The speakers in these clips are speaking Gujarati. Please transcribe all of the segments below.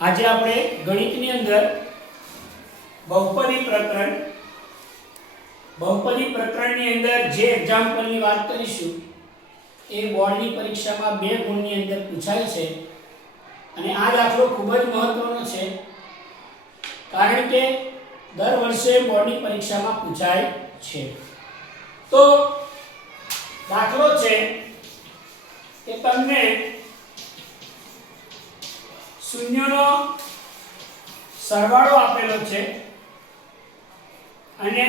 આજે આપણે ગણિતની અંદર બહુપદી પ્રકરણની અંદર જે એક્ઝામ્પલની વાત કરીશું એ બોર્ડની પરીક્ષામાં 2 ગુણની અંદર પૂછાય છે અને આ દાખલો ખૂબ જ મહત્વનો છે કારણ કે દર વર્ષે બોર્ડની પરીક્ષામાં પૂછાય છે। તો દાખલો છે કે તમને શૂન્યનો સરવાળો આપેલો છે અને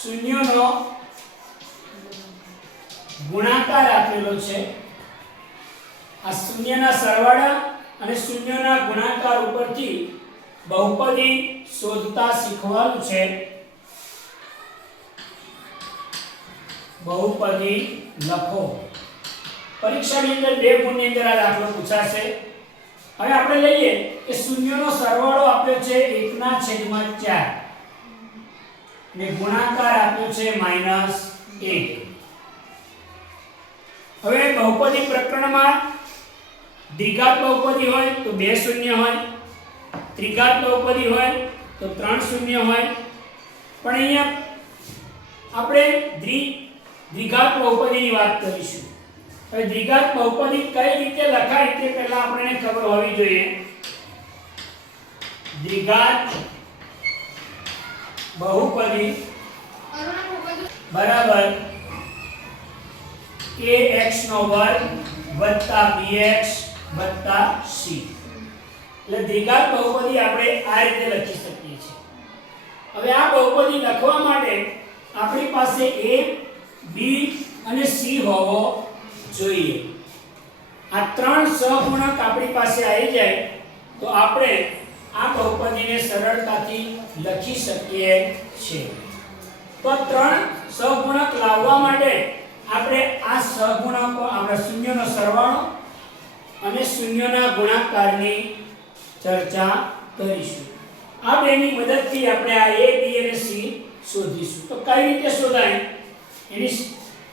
શૂન્યનો ગુણાકાર આપેલો છે। આ શૂન્યના સરવાળા અને શૂન્યના ગુણાકાર ઉપરથી બહુપદી શોધતા શીખવાનું છે। બહુપદી લખો। પરીક્ષાની અંદર 2 ગુણની અંદર આ દાખલો પૂછાશે। હવે આપણે લઈએ કે શૂન્યનો સરવાળો આપ્યો છે 1/4 ને ગુણાકાર આપ્યો છે -1। હવે બહુપદી પ્રકરણમાં દ્વિઘાત બહુપદી હોય તો 2 શૂન્ય હોય, ત્રિઘાત બહુપદી હોય તો 3 શૂન્ય હોય, પણ અહીંયા આપણે દ્વિઘાત બહુપદીની વાત કરીશું। હવે દ્વિઘાત બહુપદી કઈ રીતે લખાય તે પહેલા આપણને ખબર હોવી જોઈએ। દ્વિઘાત બહુપદી બરાબર ax² bx c। એટલે દ્વિઘાત બહુપદી આપણે આ રીતે લખી શકીએ છીએ। હવે આ બહુપદી લખવા માટે આપણી પાસે a b અને c હોવો જોઈએ। આ 3 સહગુણક આપણી પાસે આવી જાય તો આપણે આ બહુપદીને સરળતાથી લખી શકીએ છીએ। તો 3 સહગુણક લાવવા માટે આપણે આ સહગુણકો આપણે શૂન્યનો સરવાળો અને શૂન્યના ગુણાકારની ચર્ચા કરીશું। આ બેની મદદથી આપણે આ a b અને c શોધીશું। તો કઈ રીતે શોધાય એની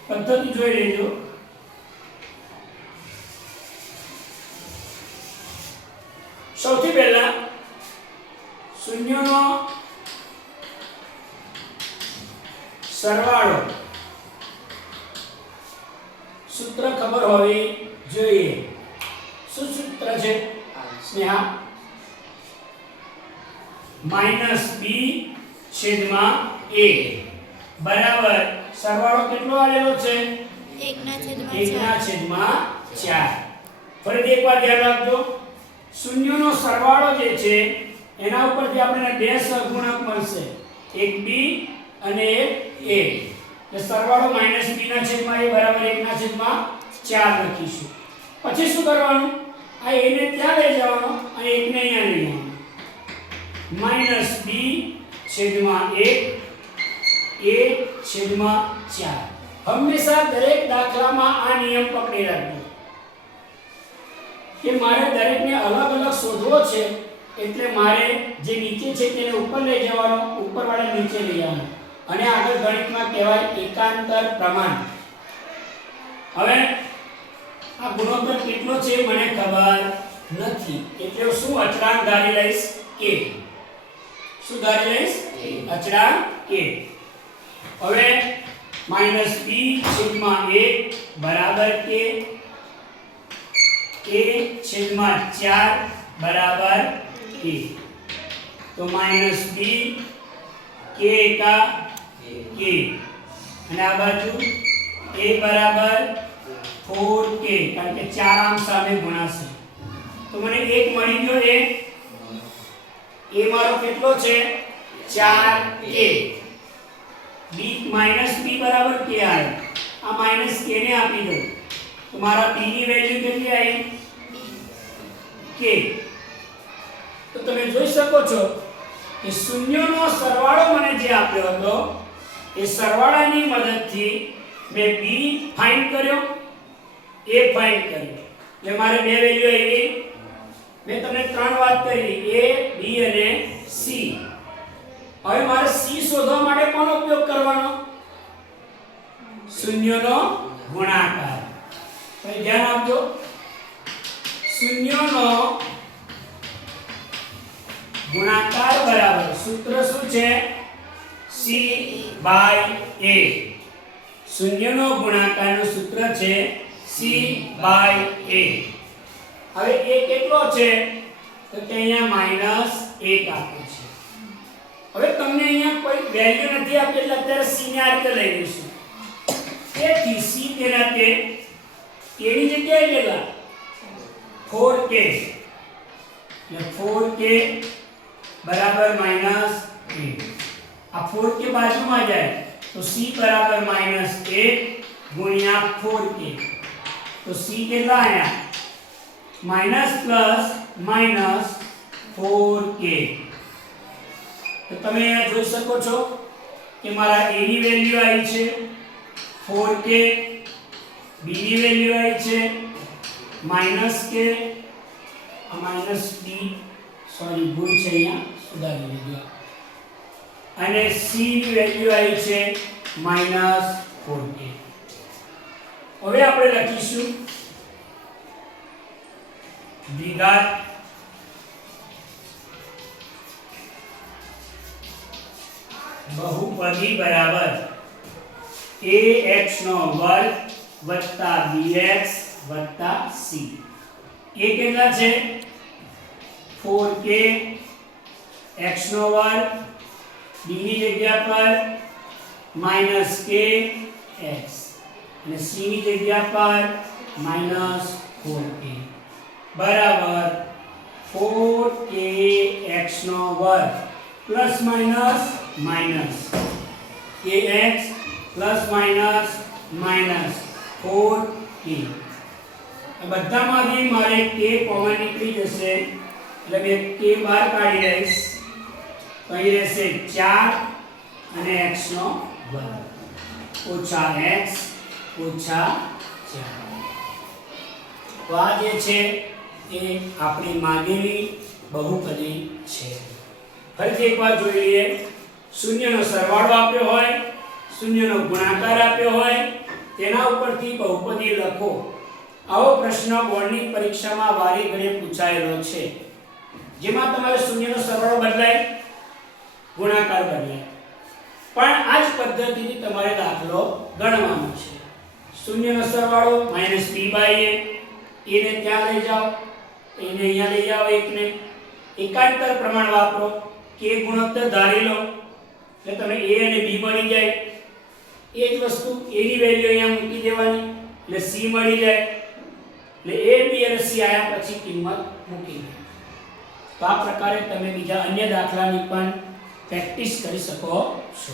પદ્ધતિ જોઈ લેજો। સૌથી પહેલા શૂન્યનો સરવાળો સૂત્ર ખબર હોવી જોઈએ। શું સૂત્ર છે સ્નેહા? -b/a બરાબર સરવાળો કેટલો આવેલો છે 1/4। ફરીથી એકવાર ધ્યાન રાખજો, શૂન્યનો સરવાળો જે છે એના ઉપરથી આપણને 2 સહગુણક મળશે, એક b અને એક a। એટલે સરવાળો -b/a બરાબર 1/4 લખીશું। પછી શું કરવાનું? આ a ને ત્યાં લઈ જવાનો અને 1 ને અહીંયા લઈ જવાનો। -b/1 a/4। હંમેશા દરેક દાખલામાં આ નિયમ પકડી રાખજો કે મારે દરેકને અલગ અલગ શોધવો છે, એટલે મારે જે નીચે છે તેને ઉપર લઈ જવાનો, ઉપરવાળા નીચે લઈ આવવાનો, અને આગળ ગણિતમાં કહેવાય એકાંતર પ્રમાણ। હવે આ ગુણોત્તર કેટલો છે મને ખબર નથી, એટલે શું અચળાંક ધારી લઈશ k। શું ધારી લઈશ? અચળાંક k। હવે -b/1 બરાબર k, a/4 બરાબર k। તો -b k का k અને આ બાજુ a બરાબર 4k, કારણ કે 4 આમ સામે ગુણાશે તો મને 1 મળી ગયો। a મારો કેટલો છે 4k, b બરાબર k આવે, આ -k ને આપી દઉં તો મારા b ની વેલ્યુ કેટલી આવી k। તો તમે જોઈ શકો છો કે શૂન્યનો સરવાળો મને જે આપ્યો હતો એ સરવાળાની મદદથી મેં b ફાઇન્ડ કર્યો, a ફાઇન્ડ કર્યો, એટલે મારે 2 વેલ્યુ આવી। મેં તમને 3 વાત કરી, a b અને c। હવે મારે c શોધવા માટે કોનો ઉપયોગ કરવાનો? શૂન્યનો ગુણાકાર। ભાઈ ધ્યાન આપજો, શૂન્યોનો ગુણાકાર બરાબર સૂત્ર શું છે c/a શૂન્યનો ગુણાકારનું સૂત્ર છે c/a હવે a કેટલો છે તો કે અહીંયા -1 આપ્યું છે હવે તમને અહીંયા કોઈ વેલ્યુ નથી આપી એટલે અત્યારે c ને આ રીતે લઈ લઈશું તેથી c તેના તે k ની જગ્યાએ કેટલા 4k એટલે 4k બરાબર -1 આ 4k બાજુમાં જાય તો c બરાબર -1 ગુણ્યા 4k તો c કેટલા આયા માઈનસ પ્લસ માઈનસ 4k તો તમે અહીંયા જોઈ શકો છો કે મારા a ની વેલ્યુ આવી છે 4k b ની વેલ્યુ આવી છે -k આ -b સોરી ભૂલ છે અહીંયા સુધારી લીધું અને c ની વેલ્યુ આવી છે -4k હવે આપણે લખીશું દ્વિઘાત બહુપદી બરાબર ax નો વર્ગ વત્તા bx વત્તા c a કેટલા છે 4k x નો વર્ગ b ની જગ્યા પર -k x અને c ની જગ્યા પર -4k બરાબર 4k x નો વર્ગ plus minus minus kx plus minus minus 4k આ બધામાંથી મારે k કોમન નીકળી જશે એટલે મેં k બહાર કાઢી લઈશ તો અહીં રહેશે 4 અને x નો વર્ગ ઓછા x ઓછા 4 તો આ જે છે એ આપણી માંગેલી બહુપદી છે ફરીથી એકવાર જોઈ લઈએ શૂન્યનો સરવાળો આપ્યો હોય શૂન્યનો ગુણાકાર આપ્યો હોય તેના ઉપરથી બહુપદી લખો આવો પ્રશ્ન બોર્ડની પરીક્ષામાં વારે ઘડીએ પૂછાયેલો છે જેમાં તમારે શૂન્યનો સરવાળો બદલાય ગુણાકાર બદલાય પણ આ જ પદ્ધતિથી તમારે દાખલો ગણવાનો છે શૂન્યનો સરવાળો -b/a એને ત્યાં લઈ જાઓ એને અહીંયા લઈ જાઓ એકને એકાંતર પ્રમાણ વાપરો k ગુણોત્તર ધારી લો એટલે તમને a અને b મળી જાય એ જ વસ્તુ a ની વેલ્યુ અહીંયા મૂકી દેવાની એટલે c મળી જાય એટલે a b અને c આયા પછી કિંમત મૂકી દે તો આ પ્રકારે તમે બીજા અન્ય દાખલાની પણ પ્રેક્ટિસ કરી શકો છો